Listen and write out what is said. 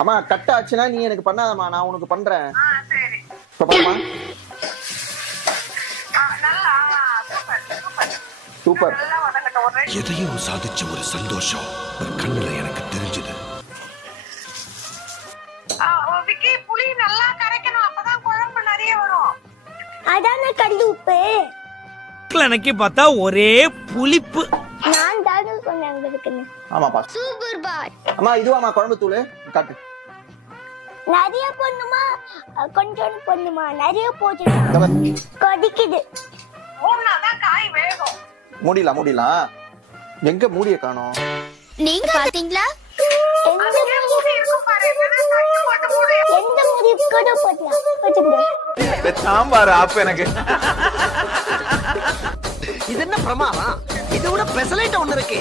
அம்மா கட் ஆச்சுன்னா நீ எனக்கு பண்ணாதம்மா, நான் உனக்கு பண்றேன். சரி. இப்ப பாருமா. நல்லா சூப்பர். நல்லா வதங்கட்டும். ஒரு எதையும் சாதிச்ச ஒரு சந்தோஷம் ஒரு கண்ணுல எனக்கு தெரிஞ்சது. விக்கி, புளி நல்லா கரைக்கணும், அப்பதான் குழம்பு நிறைய வரும். அதான கல்லு உப்பு. எனக்கு பார்த்தா ஒரே புளிப்பு. நான் தானே சொன்னேன் உங்களுக்கு. ஆமாப்பா. சூப்பர் பாய். அம்மா இதுவாமா குழம்பு தூள் காட்டு. நிறைய பொண்ணுமா கொஞ்சம் பொண்ணுமா நிறைய போச்சு. கொதிக்குது. மூணாதான் காய் வேகும். மூடிலாம். எங்க மூடிய காணோம்? நீங்க பாத்தீங்களா? எந்த மூடி இருக்கும் பாரு. தட்டு போட்டு மூடு. எந்த மூடி கூட போடலாம். சாம்பார் ஆப் எனக்கு. இது என்ன பிரமாதம்? இது விட பெசலைட் ஒண்ணு இருக்கு.